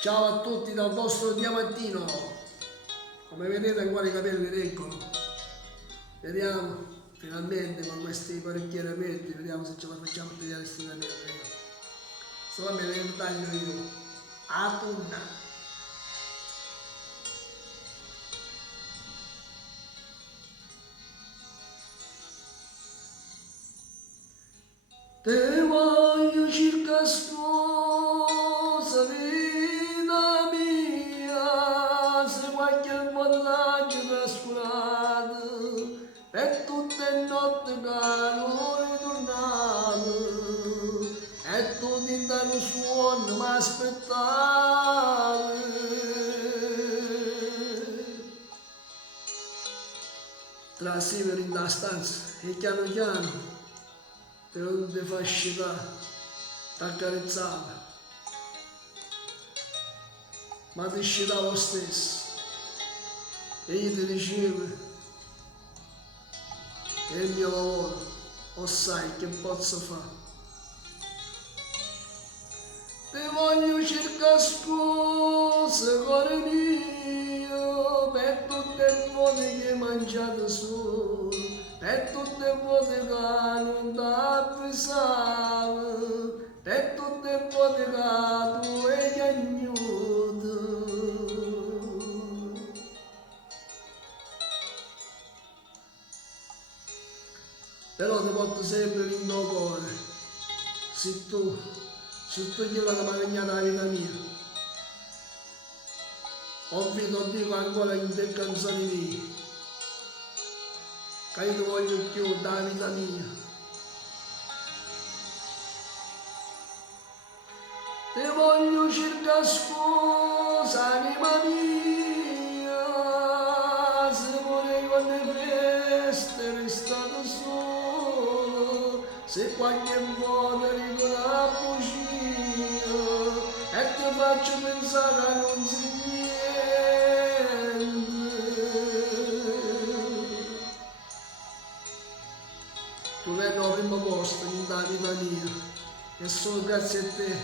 Ciao a tutti dal vostro Diamantino. Come vedete ancora i capelli reggono. Vediamo, finalmente con questi parecchieramenti, vediamo se ce la facciamo tagliare questi capelli. Se va bene li taglio io. A tunna. Te voglio circa sposa, vita mia, se qualche vantaggio trascurato, per tutte le notti che non ritornato, e tu ti danno suono mi aspettavi. Trasivere in la stanza e piano piano te non ti fa scitare, t'accarezzava, ma ti scitava lo stesso. E io ti dicevo, è il mio lavoro, o sai che posso fare. Ti voglio cercare scusa, cuore mio, per tutte le volte che hai mangiato solo, per tutte le volte che non ti avvisavo, per tutte le volte che tu hai piagnuto. Però ti porto sempre nel mio cuore, se tu gliela mi hai regnato la vita mia. Ho dico ancora in te canzoni mie, che io ti voglio più da vita mia. Ti voglio cercare scusa, anima mia, se vorrei quando feste restato solo, se qualche volta ricordo la bugia e ti faccio pensare che non si tu venni al primo posto in la vita mia e solo grazie a te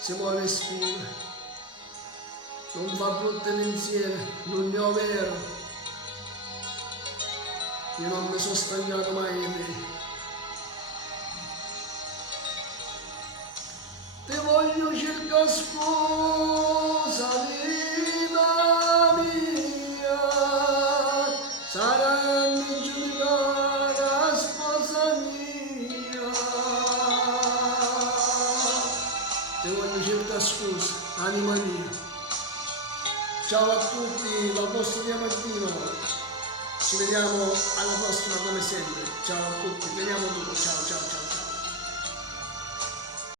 si può respirare. Non fa brutti pensieri, non ne ho vero. Io non mi sono stancato mai di te. Ti voglio cercare scusa, vita mia, saranno giudicata sposa mia. Ti voglio cercare scusa, anima mia. Ciao a tutti dal vostro Diamantino. Ci vediamo alla prossima come sempre. Ciao a tutti, vediamo tutto. Ciao ciao ciao.